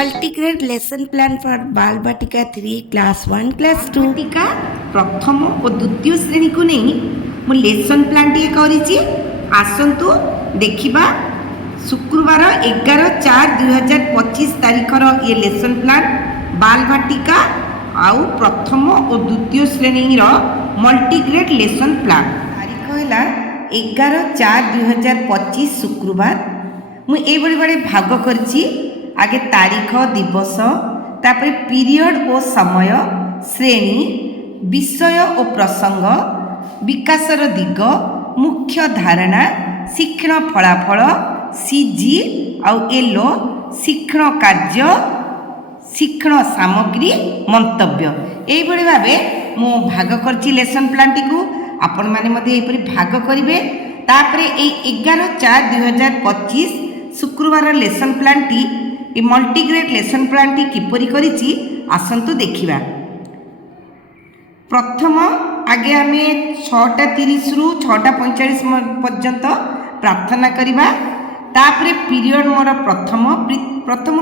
Multi-grade lesson plan for Balbatika 3 class 1 class 2 टीका प्रथम और द्वितीय श्रेणी को नहीं मु लेसन प्लान टी करिछि आसंतु देखिबा शुक्रवार 11/4/2025 तारिखर ये लेसन प्लान बालभाटिका आउ प्रथम और द्वितीय श्रेणी मल्टीग्रेड लेसन प्लान तारीख है 11/4/2025 शुक्रवार मुझे बड़े भाग करिछि आगे तारीख दिवस तापर पीरियड और समय श्रेणी विषय और प्रसंग विकासर दिग मुख्य धारणा शिक्षण फलाफल सीजी आउ एलो शिक्षण कार्य शिक्षण सामग्री मंतव्य यही भाव मु भाग करछि लेसन प्लान टी को आपण माने मध्ये एपरि भाग करिवे तापरे ए 11/4/2025 शुक्रवार लेसन प्लान टी ये मल्टीग्रेड लेसन प्लान टी किपरि करिछि आसंतु देखिबा। प्रथम आगे आमे 6:30 रु 6:45 पर्यंत प्रार्थना करिबा तापरे पीरियड मोर प्रथम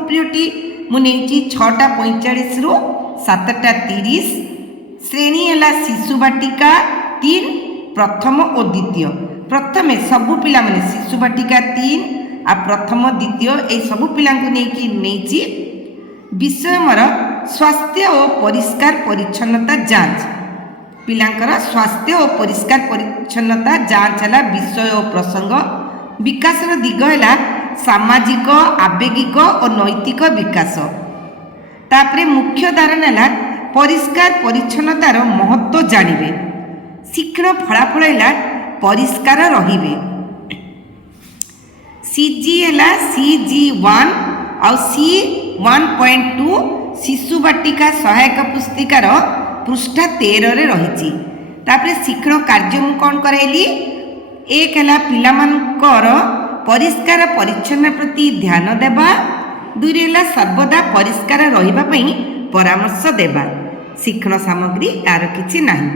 पीरियड टी मु नेछि 6:45 रु 7:30 श्रेणी हला शिशु बाटिका 3 प्रथम और द्वितीय प्रथमे सबु पिला माने शिशु बाटिका 3 आ प्रथम द्वितीय ए सबु पिला को नेकी विषय मोर स्वास्थ्य और परिष्कार परिच्छन्नता जांच पिलांकर स्वास्थ्य और परिष्कार परिच्छन्नता जांच है विषय और प्रसंग विकासर दिग है सामाजिक आवेगिक और नैतिक विकास तापरे मुख्य धारणा है परिष्कार परिच्छन्नतार महत्व जानिबे शिक्षण फलाफल है परिष्कार रहिबे सीजी है CG1 और C1.2 शिशु बाटिका सहायक पुस्तिकार पृष्ठा 13 रे रही तापरे शिक्षण कार्य मु कौन कराइली एक है पिलामानकर परिष्कार परिच्छन्न प्रति ध्यान देवा दुई है सर्वदा परिष्कार रहिबा पई परामर्श देवा शिक्षण सामग्री तार किछि नाही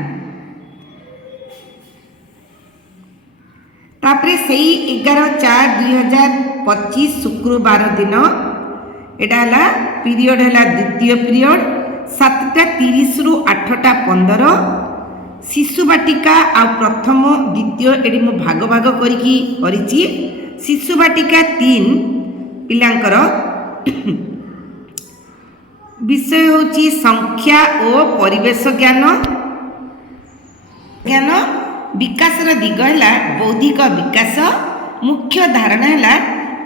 तापरे सेई 11/4/2025 शुक्रवार दिन एटा हला पीरियड हला द्वितीय पीरियड 7:30 रु 8:15 शिशु बाटिका आ प्रथम द्वितीय एडी मु भाग भाग करिकी करिछि शिशु बाटिका 3 पिलांकर विषय होची संख्या और परिवेश ज्ञान विकासर दिग है बौद्धिक विकास मुख्य धारणा है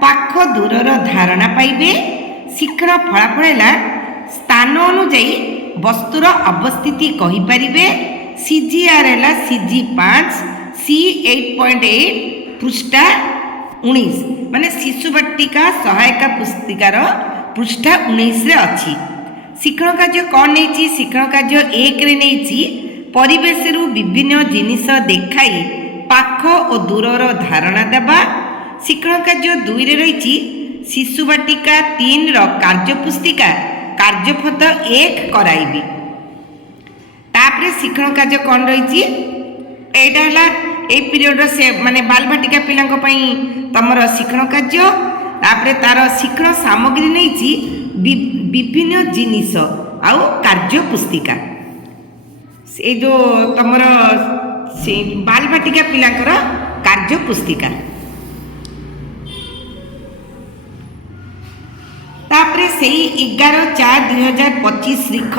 पाख दूरर धारणा पाइबे शिक्षण फलाफल है स्थान अनुजाई वस्तुर अवस्थिति कहींपारे CGR है CG5 C8.8 पृष्ठा 19 माने शिशु बाटिका सहायक पुस्तिकार पृष्ठा 19 रे अच्छी शिक्षण कार्य कौन नहीं शिक्षण कार्य 1 रे नहीं परिवेश विभिन्न जिनिस देखाई पाख और दूरर धारणा देवा शिक्षण कार्य 2 रे रही शिशु बाटिका 3 रो कार्य पुस्तिका कार्यपथ 1 कराइबी तापरे शिक्षण कार्य कौन रही एटा हला ए पीरियड से माने बाल बाटिका पिलांको पई तमर शिक्षण कार्य तापरे तार शिक्षण सामग्री नहीं विभिन्न जिनिस आउ कार्य पुस्तिका से जो तमर से बाल बाटिका पिलांकर कार्य पुस्तिका तापरे सेई 11/4/2025 लिख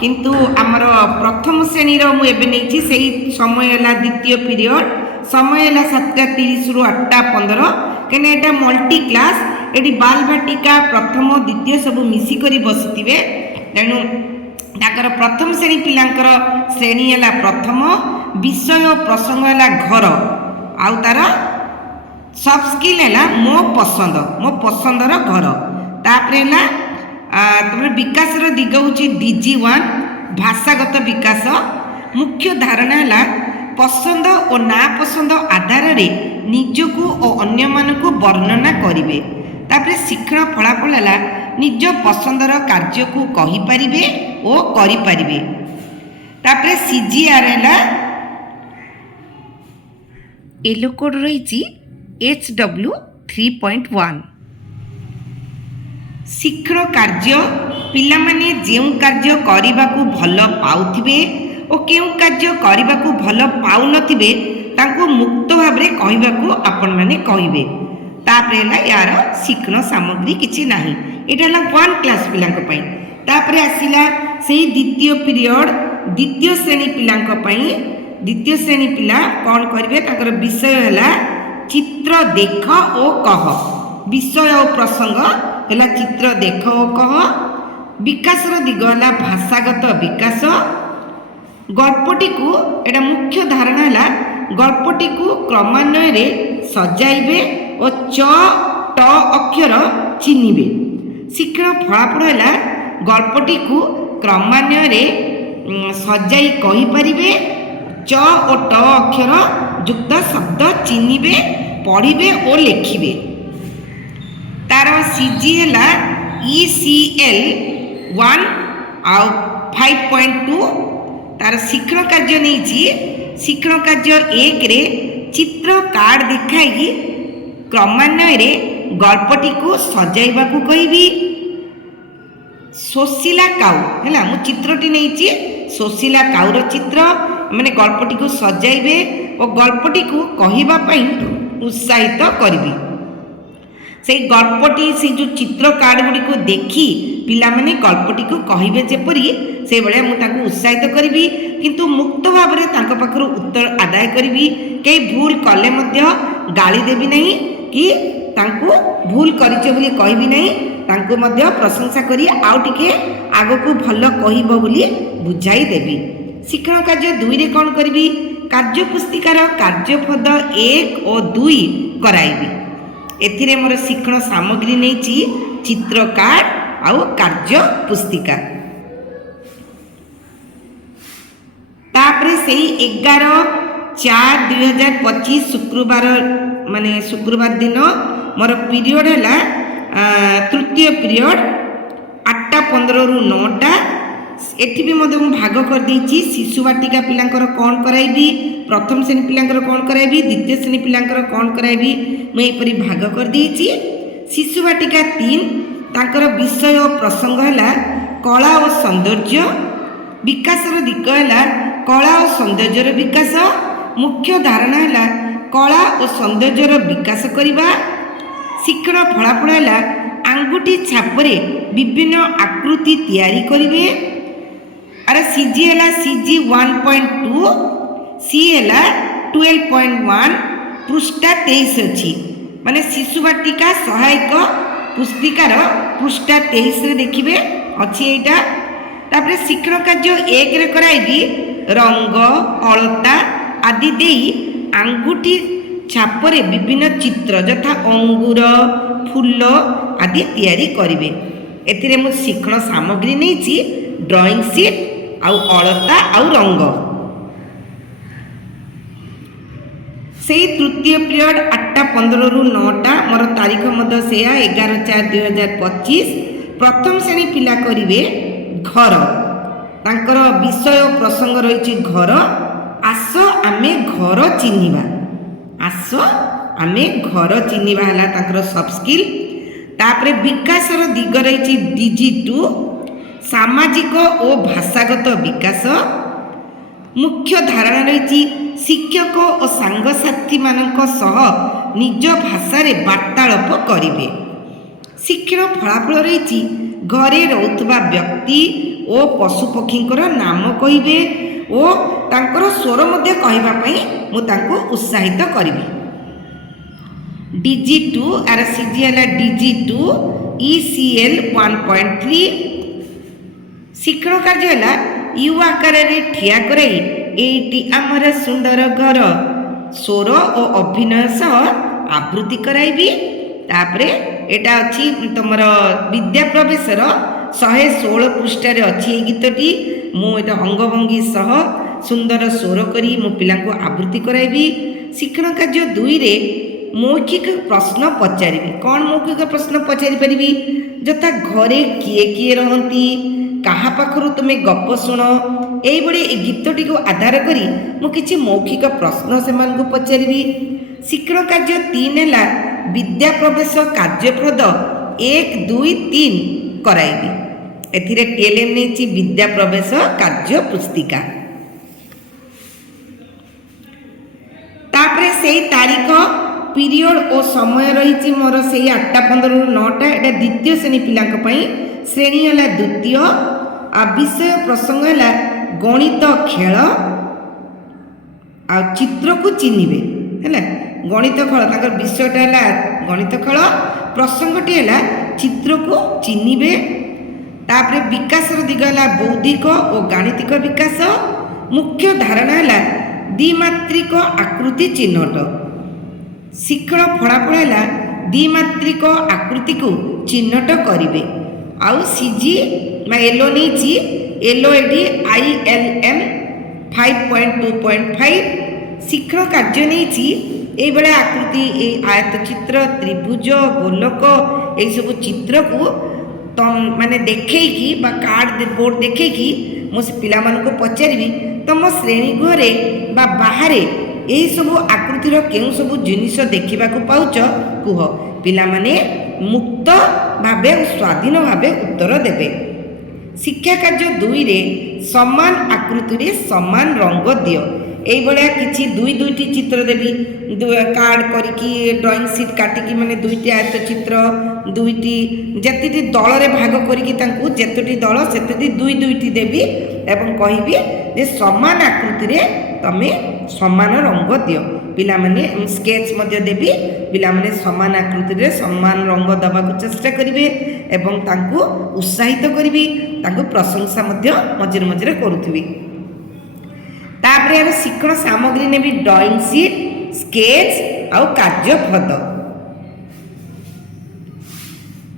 किंतु आमर प्रथम श्रेणी मु एबे नेछि सेई समय हला द्वितीय पीरियड समय हला 7:30 रु 8:15 केने एटा मल्टी क्लास एडी बाल बाटिका प्रथम द्वितीय सब मिसी करी बसितिबे तेणु ताकर प्रथम श्रेणी पिलांकर श्रेणी है प्रथम विषय प्रसंग है घर आउ तार सब स्किल है मो पसंदर घर तापरे तुम विकासर दिग हूँ DG1 भाषागत विकास मुख्य धारणा है पसंद और ना पसंद आधार रे निजको और अन्य मानकु वर्णना करिवे तापरे शिक्षण फलाफल है निज पसंदर कार्य को कहि परिबे ओ करि परिबे तापरे CGR है येलो कोड रही HW 3.1 ଶିକ୍ଷଣ କାର୍ଯ୍ୟ ପିଲାମାନେ ଯେଉଁ କାର୍ଯ୍ୟ କରିବାକୁ ଭଲ ପାଉଥିବେ ଓ କେଉଁ କାର୍ଯ୍ୟ କରିବାକୁ ଭଲ ପାଉନଥିବେ ତାଙ୍କୁ ମୁକ୍ତ ଭାବରେ କହିବାକୁ ଆପଣମାନେ କହିବେ। ତାପରେ ହେଲା ୟାର ଶିକ୍ଷଣ ସାମଗ୍ରୀ କିଛି ନାହିଁ। ଏଇଟା ହେଲା 1 କ୍ଲାସ୍ ପିଲାଙ୍କ ପାଇଁ। ତାପରେ ଆସିଲା ସେଇ ଦ୍ୱିତୀୟ ପିରିୟଡ଼ ଦ୍ୱିତୀୟ ଶ୍ରେଣୀ ପିଲାଙ୍କ ପାଇଁ। ଦ୍ୱିତୀୟ ଶ୍ରେଣୀ ପିଲା କ'ଣ କରିବେ, ତାଙ୍କର ବିଷୟ ହେଲା ଚିତ୍ର ଦେଖ ଓ କହ। ବିଷୟ ଓ ପ୍ରସଙ୍ଗ ହେଲା ଚିତ୍ର ଦେଖ ଓ କହ। ବିକାଶର ଦିଗ ହେଲା ଭାଷାଗତ ବିକାଶ। ଗଳ୍ପଟିକୁ ଏଇଟା ମୁଖ୍ୟ ଧାରଣା ହେଲା ଗଳ୍ପଟିକୁ କ୍ରମାନ୍ୱୟରେ ସଜାଇବେ ଓ ଚ ଟ ଅକ୍ଷର ଚିହ୍ନିବେ। ଶିକ୍ଷଣ ଫଳାଫଳ ହେଲା ଗଳ୍ପଟିକୁ କ୍ରମାନ୍ୱୟରେ ସଜାଇ କହିପାରିବେ, ଚ ଓ ଟ ଅକ୍ଷର ଯୁକ୍ତ ଶବ୍ଦ ଚିହ୍ନିବେ, ପଢ଼ିବେ ଓ ଲେଖିବେ। ତାର ସିଜି ହେଲା ECL 1 ଆଉ 5.2। ତାର ଶିକ୍ଷଣ କାର୍ଯ୍ୟ ନେଇଛି ଶିକ୍ଷଣ କାର୍ଯ୍ୟ 1ରେ ଚିତ୍ର କାର୍ଡ଼ ଦେଖାଇ କ୍ରମାନ୍ୱୟରେ ଗଳ୍ପଟିକୁ ସଜାଇବାକୁ କହିବି। ସୋସିଲା କାଉ ହେଲା, ମୁଁ ଚିତ୍ରଟି ନେଇଛି ସୋସିଲା କାଉର ଚିତ୍ର। ମାନେ ଗଳ୍ପଟିକୁ ସଜାଇବେ ଓ ଗଳ୍ପଟିକୁ କହିବା ପାଇଁ ଉତ୍ସାହିତ କରିବି। ସେଇ ଗଳ୍ପଟି ସେଇ ଯେଉଁ ଚିତ୍ର କାର୍ଡ଼ ଗୁଡ଼ିକୁ ଦେଖି ପିଲାମାନେ ଗଳ୍ପଟିକୁ କହିବେ ଯେପରି ସେଇଭଳିଆ ମୁଁ ତାଙ୍କୁ ଉତ୍ସାହିତ କରିବି, କିନ୍ତୁ ମୁକ୍ତ ଭାବରେ ତାଙ୍କ ପାଖରୁ ଉତ୍ତର ଆଦାୟ କରିବି। କେହି ଭୁଲ କଲେ ମଧ୍ୟ ଗାଳି ଦେବି ନାହିଁ କି ତାଙ୍କୁ ଭୁଲ କରିଛ ବୋଲି କହିବି ନାହିଁ। ତାଙ୍କୁ ମଧ୍ୟ ପ୍ରଶଂସା କରି ଆଉ ଟିକେ ଆଗକୁ ଭଲ କହିବ ବୋଲି ବୁଝାଇ ଦେବି। ଶିକ୍ଷଣ କାର୍ଯ୍ୟ 2ରେ କ'ଣ କରିବି, କାର୍ଯ୍ୟ ପୁସ୍ତିକାର କାର୍ଯ୍ୟପଦ 1 ଓ 2 କରାଇବି। ଏଥିରେ ମୋର ଶିକ୍ଷଣ ସାମଗ୍ରୀ ନେଇଛି ଚିତ୍ର କାର୍ଡ଼ ଆଉ କାର୍ଯ୍ୟ ପୁସ୍ତିକା। ତାପରେ ସେଇ 11/4/2025 ଶୁକ୍ରବାର ଦିନ ମୋର ପିରିୟଡ଼ ହେଲା ତୃତୀୟ ପିରିୟଡ଼ 8:15ରୁ 9ଟା। ଏଠି ବି ମଧ୍ୟ ମୁଁ ଭାଗ କରିଦେଇଛି। ଶିଶୁ ବାଟିକା ପିଲାଙ୍କର କ'ଣ କରାଇବି, ପ୍ରଥମ ଶ୍ରେଣୀ ପିଲାଙ୍କର କ'ଣ କରାଇବି, ଦ୍ୱିତୀୟ ଶ୍ରେଣୀ ପିଲାଙ୍କର କ'ଣ କରାଇବି, ମୁଁ ଏହିପରି ଭାଗ କରିଦେଇଛି। ଶିଶୁ ବାଟିକା 3 ତାଙ୍କର ବିଷୟ ଓ ପ୍ରସଙ୍ଗ ହେଲା କଳା ଓ ସୌନ୍ଦର୍ଯ୍ୟ। ବିକାଶର ଦିଗ ହେଲା କଳା ଓ ସୌନ୍ଦର୍ଯ୍ୟର ବିକାଶ। ମୁଖ୍ୟ ଧାରଣା ହେଲା କଳା ଓ ସୌନ୍ଦର୍ଯ୍ୟର ବିକାଶ କରିବା। ଶିକ୍ଷଣ ଫଳାଫଳ ହେଲା ଆଙ୍ଗୁଠି ଛାପରେ ବିଭିନ୍ନ ଆକୃତି ତିଆରି କରିବେ। ଆରେ ସିଜି ହେଲା ସିଜି 1.2, ସି ହେଲା 12.1, ପୃଷ୍ଠା 23 ଅଛି। ମାନେ ଶିଶୁ ବାଟିକା ସହାୟକ ପୁସ୍ତିକାର ପୃଷ୍ଠା 23ରେ ଦେଖିବେ ଅଛି ଏଇଟା। ତାପରେ ଶିକ୍ଷଣ କାର୍ଯ୍ୟ 1ରେ କରାଇବି ରଙ୍ଗ ଅଳତା ଆଦି ଦେଇ ଆଙ୍ଗୁଠି ଛାପରେ ବିଭିନ୍ନ ଚିତ୍ର ଯଥା ଅଙ୍ଗୁର ଫୁଲ ଆଦି ତିଆରି କରିବେ। ଏଥିରେ ମୁଁ ଶିକ୍ଷଣ ସାମଗ୍ରୀ ନେଇଛି ଡ୍ରଇଂ ସିଟ୍ ଆଉ ଅଳତା ଆଉ ରଙ୍ଗ। ସେଇ ତୃତୀୟ ପିରିୟଡ଼ 8:15ରୁ 9ଟା ମୋର ତାରିଖ ମଧ୍ୟ ସେୟା 11/4/2025। ପ୍ରଥମ ଶ୍ରେଣୀ ପିଲା କରିବେ ଘର। ତାଙ୍କର ବିଷୟ ପ୍ରସଙ୍ଗ ରହିଛି ଘର। ଆସ ଆମେ ଘର ଚିହ୍ନିବା। ଆସ ଆମେ ଘର ଚିହ୍ନିବା ହେଲା ତାଙ୍କର ସଫ୍ଟ ସ୍କିଲ୍। ତାପରେ ବିକାଶର ଦିଗ ରହିଛି DG2 ସାମାଜିକ ଓ ଭାଷାଗତ ବିକାଶ। ମୁଖ୍ୟ ଧାରଣା ରହିଛି ଶିକ୍ଷକ ଓ ସାଙ୍ଗସାଥୀମାନଙ୍କ ସହ ନିଜ ଭାଷାରେ ବାର୍ତ୍ତାଳାପ କରିବେ। ଶିକ୍ଷଣ ଫଳାଫଳ ରହିଛି ଘରେ ରହୁଥିବା ବ୍ୟକ୍ତି ଓ ପଶୁପକ୍ଷୀଙ୍କର ନାମ କହିବେ ଓ ତାଙ୍କର ସ୍ୱର ମଧ୍ୟ କହିବା ପାଇଁ ମୁଁ ତାଙ୍କୁ ଉତ୍ସାହିତ କରିବି। DG2 ଆର ସିଜି ହେଲା DG2 ECL 1.3। ଶିକ୍ଷଣ କାର୍ଯ୍ୟ ହେଲା ୟୁ ଆକାରରେ ଠିଆ କରାଇ ଏଇଟି ଆମର ସୁନ୍ଦର ଘର ସ୍ୱର ଓ ଅଭିନୟ ସହ ଆବୃତ୍ତି କରାଇବି। ତାପରେ ଏଇଟା ଅଛି ତୁମର ବିଦ୍ୟା ପ୍ରବେଶର 116 ପୃଷ୍ଠାରେ ଅଛି ଏଇ ଗୀତଟି। ମୁଁ ଏଇଟା ଅଙ୍ଗଭଙ୍ଗୀ ସହ ସୁନ୍ଦର ସ୍ୱର କରି ମୁଁ ପିଲାଙ୍କୁ ଆବୃତ୍ତି କରାଇବି। ଶିକ୍ଷଣ କାର୍ଯ୍ୟ 2ରେ ମୌଖିକ ପ୍ରଶ୍ନ ପଚାରିବି। କ'ଣ ମୌଖିକ ପ୍ରଶ୍ନ ପଚାରି ପାରିବି? ଯଥା ଘରେ କିଏ କିଏ ରହନ୍ତି, କାହା ପାଖରୁ ତୁମେ ଗପ ଶୁଣ। ଏଇଭଳି ଏ ଗୀତଟିକୁ ଆଧାର କରି ମୁଁ କିଛି ମୌଖିକ ପ୍ରଶ୍ନ ସେମାନଙ୍କୁ ପଚାରିବି। ଶିକ୍ଷଣ କାର୍ଯ୍ୟ 3 ହେଲା ବିଦ୍ୟା ପ୍ରବେଶ କାର୍ଯ୍ୟପ୍ରଦ 1 2 3 କରାଇବି। ଏଥିରେ TLM ନେଇଛି ବିଦ୍ୟା ପ୍ରବେଶ କାର୍ଯ୍ୟ ପୁସ୍ତିକା। ତାପରେ ସେଇ ତାରିଖ ପିରିୟଡ଼ ଓ ସମୟ ରହିଛି ମୋର ସେଇ 8:15 ରୁ 9ଟା। ଏଇଟା ଦ୍ୱିତୀୟ ଶ୍ରେଣୀ ପିଲାଙ୍କ ପାଇଁ। ଶ୍ରେଣୀ ହେଲା ଦ୍ୱିତୀୟ। ଆଉ ବିଷୟ ପ୍ରସଙ୍ଗ ହେଲା ଗଣିତ ଖେଳ ଆଉ ଚିତ୍ରକୁ ଚିହ୍ନିବେ ହେଲା। ଗଣିତ ଖେଳ ତାଙ୍କର ବିଷୟଟା ହେଲା ଗଣିତ ଖେଳ, ପ୍ରସଙ୍ଗଟି ହେଲା ଚିତ୍ରକୁ ଚିହ୍ନିବେ। ତାପରେ ବିକାଶର ଦିଗ ହେଲା ବୌଦ୍ଧିକ ଓ ଗାଣିତିକ ବିକାଶ। ମୁଖ୍ୟ ଧାରଣା ହେଲା ଦ୍ୱିମାତ୍ରିକ ଆକୃତି ଚିହ୍ନଟ। ଶିକ୍ଷଣ ଫଳାଫଳ ହେଲା ଦ୍ୱିମାତ୍ରିକ ଆକୃତିକୁ ଚିହ୍ନଟ କରିବେ। ଆଉ ସିଜି ବା ଏଲୋ ନେଇଛି, ଏଲୋ ଏଠି ILM 5.2.5। ଶିକ୍ଷଣ କାର୍ଯ୍ୟ ନେଇଛି এইଭଳିଆ ଆକୃତି, এই ଆୟତ ଚିତ୍ର, ତ୍ରିଭୁଜ, ଗୋଲକ ଏଇସବୁ ଚିତ୍ରକୁ ମାନେ ଦେଖେଇକି ବା କାର୍ଡ଼ ବୋର୍ଡ଼ ଦେଖେଇକି ମୁଁ ସେ ପିଲାମାନଙ୍କୁ ପଚାରିବି ତମ ଶ୍ରେଣୀ ଗୃହରେ ବା ବାହାରେ ଏହିସବୁ ଆକୃତିର କେଉଁ ସବୁ ଜିନିଷ ଦେଖିବାକୁ ପାଉଛ କୁହ। ପିଲାମାନେ ମୁକ୍ତ ଭାବେ ଓ ସ୍ୱାଧୀନ ଭାବେ ଉତ୍ତର ଦେବେ। ଶିକ୍ଷା କାର୍ଯ୍ୟ 2ରେ ସମାନ ଆକୃତିରେ ସମାନ ରଙ୍ଗ ଦିଅ। এইଭଳିଆ କିଛି ଦୁଇଟି ଚିତ୍ର ଦେବି, କାର୍ଡ଼ କରିକି ଡ୍ରଇଂ ସିଟ୍ କାଟିକି, ମାନେ 2ଟି ଆୟତ ଚିତ୍ର, 2ଟି ଯେତିଟି ଦଳରେ ଭାଗ କରିକି ତାଙ୍କୁ ଯେତୋଟି ଦଳ ସେତୋଟି 2ଟି ଦେବି ଏବଂ କହିବି ଯେ ସମାନ ଆକୃତିରେ ତମେ ସମାନ ରଙ୍ଗ ଦିଅ। ପିଲାମାନେ ସ୍କେଚ୍ ମଧ୍ୟ ଦେବି, ପିଲାମାନେ ସମାନ ଆକୃତିରେ ସମାନ ରଙ୍ଗ ଦେବାକୁ ଚେଷ୍ଟା କରିବେ ଏବଂ ତାଙ୍କୁ ଉତ୍ସାହିତ କରିବି, ତାଙ୍କୁ ପ୍ରଶଂସା ମଧ୍ୟ ମଝିରେ ମଝିରେ କରୁଥିବି। ତାପରେ ଆମେ ଶିକ୍ଷଣ ସାମଗ୍ରୀ ନେବି ଡ୍ରଇଂ ସିଟ୍, ସ୍କେଚ୍ ଆଉ କାର୍ଯ୍ୟପଦ।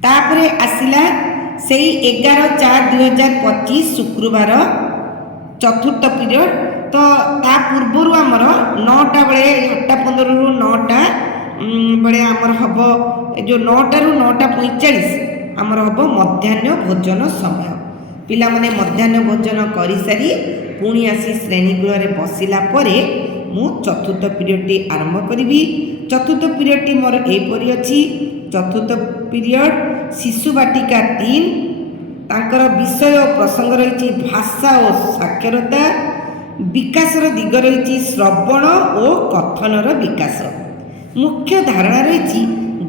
ତାପରେ ଆସିଲା ସେଇ 11/4/2025 ଶୁକ୍ରବାର ଚତୁର୍ଥ ପିରିୟଡ଼। ତ ତା ପୂର୍ବରୁ ଆମର 9ଟା ବେଳେ 8:15 ରୁ 9ଟା ବେଳେ ଆମର ହେବ, ଏ ଯେଉଁ 9ଟା ରୁ 9:45 ଆମର ହେବ ମଧ୍ୟାହ୍ନ ଭୋଜନ ସମୟ। ପିଲାମାନେ ମଧ୍ୟାହ୍ନ ଭୋଜନ କରିସାରି ପୁଣି ଆସି ଶ୍ରେଣୀ ଗୃହରେ ବସିଲା ପରେ ମୁଁ ଚତୁର୍ଥ ପିରିୟଡ଼ଟି ଆରମ୍ଭ କରିବି। ଚତୁର୍ଥ ପିରିୟଡ଼ଟି ମୋର ଏହିପରି ଅଛି। ଚତୁର୍ଥ ପିରିୟଡ଼ ଶିଶୁ ବାଟିକା 3, ତାଙ୍କର ବିଷୟ ଓ ପ୍ରସଙ୍ଗ ରହିଛି ଭାଷା ଓ ସାକ୍ଷରତା। ବିକାଶର ଦିଗ ରହିଛି ଶ୍ରବଣ ଓ କଥନର ବିକାଶ। ମୁଖ୍ୟ ଧାରଣା ରହିଛି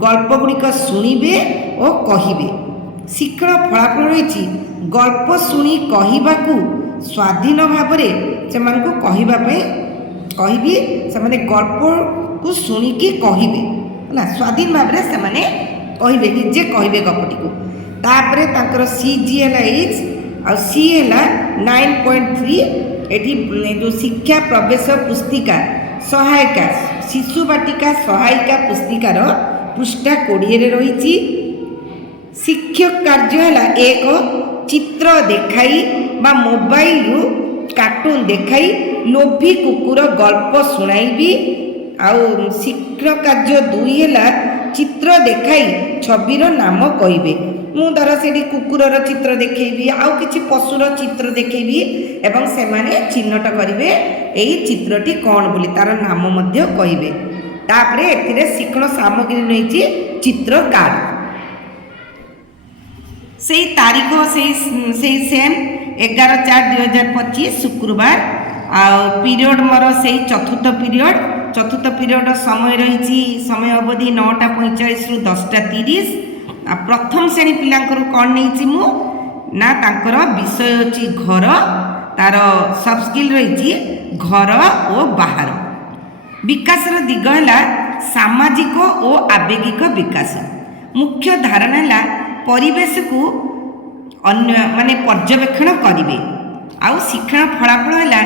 ଗଳ୍ପ ଗୁଡ଼ିକ ଶୁଣିବେ ଓ କହିବେ। ଶିକ୍ଷଣ ଫଳାଫଳ ରହିଛି ଗଳ୍ପ ଶୁଣି କହିବାକୁ ସ୍ୱାଧୀନ ଭାବରେ ସେମାନଙ୍କୁ କହିବା ପାଇଁ କହିବି। ସେମାନେ ଗଳ୍ପକୁ ଶୁଣିକି କହିବେ ହେଲା, ସ୍ୱାଧୀନ ଭାବରେ ସେମାନେ କହିବେ, ନିଜେ କହିବେ ଗପଟିକୁ। ତାପରେ ତାଙ୍କର CG ହେଲା 8 ଆଉ C ହେଲା 9.3। ଏଠି ଯେଉଁ ଶିକ୍ଷା ପ୍ରବେଶ ପୁସ୍ତିକା ସହାୟିକା, ଶିଶୁ ବାଟିକା ସହାୟିକା ପୁସ୍ତିକାର ପୃଷ୍ଠା 20ରେ ରହିଛି। ଶିକ୍ଷକ କାର୍ଯ୍ୟ ହେଲା 1 ଚିତ୍ର ଦେଖାଇ ବା ମୋବାଇଲରୁ କାର୍ଟୁନ ଦେଖାଇ ଲୋଭି କୁକୁର ଗଳ୍ପ ଶୁଣାଇବି। ଆଉ ଶିକ୍ଷଣ କାର୍ଯ୍ୟ 2 ହେଲା ଚିତ୍ର ଦେଖାଇ ଛବିର ନାମ କହିବେ। ମୁଁ ଧର ସେଠି କୁକୁରର ଚିତ୍ର ଦେଖେଇବି, ଆଉ କିଛି ପଶୁର ଚିତ୍ର ଦେଖେଇବି ଏବଂ ସେମାନେ ଚିହ୍ନଟ କରିବେ ଏଇ ଚିତ୍ରଟି କ'ଣ ବୋଲି, ତାର ନାମ ମଧ୍ୟ କହିବେ। ତାପରେ ଏଥିରେ ଶିକ୍ଷଣ ସାମଗ୍ରୀ ନେଇଛି ଚିତ୍ର କାର୍ଡ଼। ସେଇ ତାରିଖ ସେଇ ସେମ୍ 11/4/2025 ଶୁକ୍ରବାର। ଆଉ ପିରିୟଡ଼ ମୋର ସେଇ ଚତୁର୍ଥ ପିରିୟଡ଼। ଚତୁର୍ଥ ପିରିୟଡ଼ର ସମୟ ରହିଛି, ସମୟ ଅବଧି 9:45 ରୁ 10:30। ଆଉ ପ୍ରଥମ ଶ୍ରେଣୀ ପିଲାଙ୍କର କ'ଣ ନେଇଛି ମୁଁ ନା ତାଙ୍କର ବିଷୟ ହେଉଛି ଘର, ତାର ସବ୍ ସ୍କିଲ୍ ରହିଛି ଘର ଓ ବାହାର। ବିକାଶର ଦିଗ ହେଲା ସାମାଜିକ ଓ ଆବେଗିକ ବିକାଶ। ମୁଖ୍ୟ ଧାରଣା ହେଲା ପରିବେଶକୁ ଅନ୍ୟ ମାନେ ପର୍ଯ୍ୟବେକ୍ଷଣ କରିବେ। ଆଉ ଶିକ୍ଷଣ ଫଳାଫଳ ହେଲା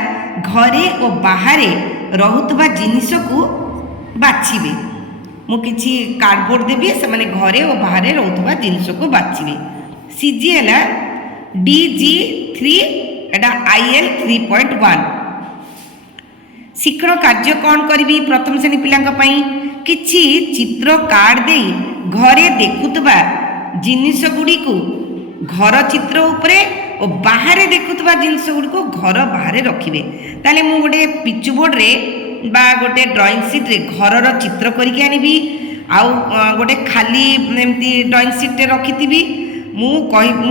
ଘରେ ଓ ବାହାରେ ରହୁଥିବା ଜିନିଷକୁ ବାଛିବେ। ମୁଁ କିଛି କାର୍ଡ଼ବୋର୍ଡ଼ ଦେବି, ସେମାନେ ଘରେ ଓ ବାହାରେ ରହୁଥିବା ଜିନିଷକୁ ବାଛିବେ। CG ହେଲା DG3, ଏଟା IL 3.1। ଶିକ୍ଷଣ କାର୍ଯ୍ୟ କ'ଣ କରିବି ପ୍ରଥମ ଶ୍ରେଣୀ ପିଲାଙ୍କ ପାଇଁ, କିଛି ଚିତ୍ର କାର୍ଡ଼ ଦେଇ ଘରେ ଦେଖୁଥିବା ଜିନିଷ ଗୁଡ଼ିକୁ ଘର ଚିତ୍ର ଉପରେ ଓ ବାହାରେ ଦେଖୁଥିବା ଜିନିଷ ଗୁଡ଼ିକୁ ଘର ବାହାରେ ରଖିବେ। ତାହେଲେ ମୁଁ ଗୋଟେ ପିଚୁ ବୋର୍ଡ଼ରେ ବା ଗୋଟେ ଡ୍ରଇଂ ସିଟ୍ରେ ଘରର ଚିତ୍ର କରିକି ଆଣିବି। आउ गोटे खाली एमती ड्राइंग सीट रखी मु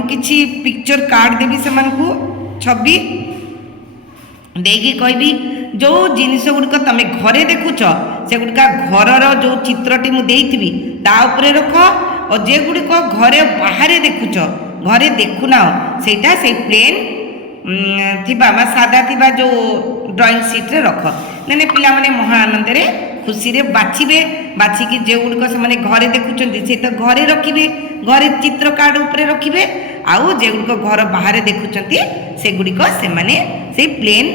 किसी पिक्चर कार्ड देवी से छवि देगी कहबी जो जिनिस गुड़िक तुम घरे देखुच से गुड़िका घरर जो चित्रटी मुझे ता उपरे रख और जे गुड़िक घरे बाहर देखुच घरे देखुना सेटा से प्लेन थिबा सादा थिबा जो ड्राइंग सीट रे रख मैंने पिला माने महा आनंद रे खुशी रे बाछिबे बाछिकी जे गुड़िक से घरे देखुचंती से तो घरे रखिबे घरे चित्र कार्ड उपरे रखिबे आउ जे गुड़िक घर बाहर देखुचंती से गुड़िक से माने से प्लेन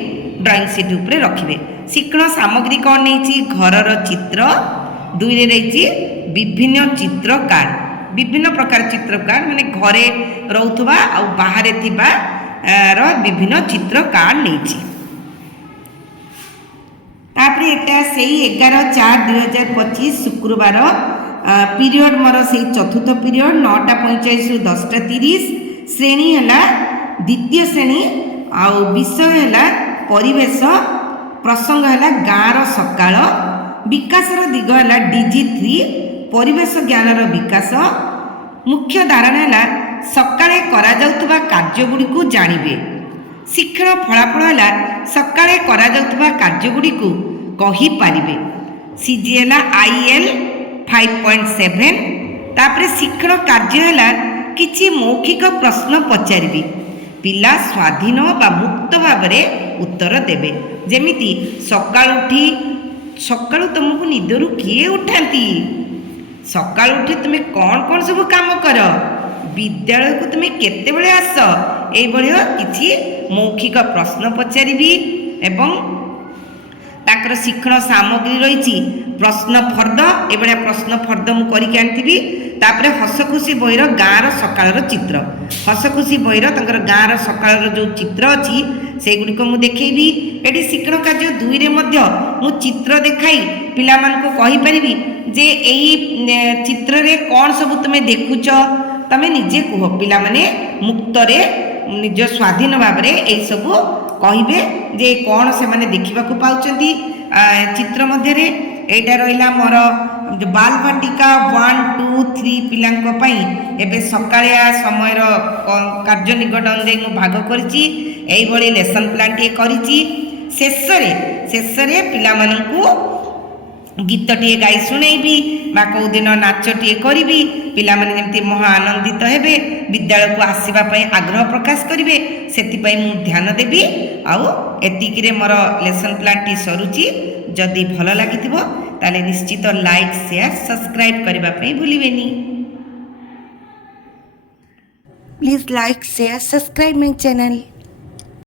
ड्राइंग सीट उपरे रखिबे। शिक्षण सामग्री कौन नहीं घरर चित्र दुई रही विभिन्न चित्र कार्ड विभिन्न प्रकार चित्र कार्ड माने घरे रहउथबा आ बाहर थिबा रो विभिन्न चित्र कार्ड नहीं तापर एटा सेही 11/4/2025 शुक्रवार पीरियड मोर से चतुर्थ पीरियड 9:45 रु 10:30 श्रेणी है द्वितीय श्रेणी आउ विषय है परिवेश प्रसंग है गाँव सकाळ विकासर दिग है DG3 परिवेश ज्ञानर विकास मुख्य धारणा है सकाळे करा जाउतबा कार्यगुड़ी को जानिबे शिक्षण फलाफल है सकाळे करा जाउतबा कार्यगुड़ी को कहि पारिबे CGL IL 5.7 तापर शिक्षण कार्य है किछि मौखिक प्रश्न पचारिबे पिला स्वाधीन बा मुक्त भाव उत्तर देबे जेमिति सकाळ उठी सकाळु तुमको निदरु किए उठाती सकाळु उठी तुमे कौन कौन सब काम कर विद्यालय को तुमे केते बेले आस ए भलिया किछि मौखिक प्रश्न पचारिबी एवं ताकर शिक्षण सामग्री रही प्रश्न फर्द एभलिया प्रश्न फर्द मु करिक आनिथिबी तापर हसखुशी बहिर गाँव सकाळर चित्र हसखुशी बहिर तांकर गाँव सकाळर जो चित्र अछि से गुडिक मु देखैबी एटी शिक्षण कार्य 2 रे मध्य मु चित्र देखाई पिला मान को कहि परिबी जे एई चित्र रे कोन सब तुमे देखुच तमे निजे कुह पिला माने मुक्त रे निज स्वाधीन भाव रे एई सब कहिबे जे कोन से माने देखिबा को पाउचंती चित्र मध्य रे एटा रहिला मोर बाल बाटिका 1 2 3 पिलांक पई एबे सकाळिया समयर कार्य निकट अनुଯାୟୀ मु भाग करछि एई भली लेसन प्लान टी करछि शेषरे पिला माननकु गीत टी गाई सुनेबी बा को दिन नाच टी करिबी पिला माने जेमति महा आनंदित हेबे विद्यालय को आसीबा पई आग्रह प्रकाश करिवे सेति पई मु ध्यान देबी आउ एतिकी रे मोर लेसन प्लान टी सरुची जदि भल लागिथिबो ताले निश्चित लाइक शेयर सब्सक्राइब करबा पई भूलिबेनी। Please like, share, subscribe my channel.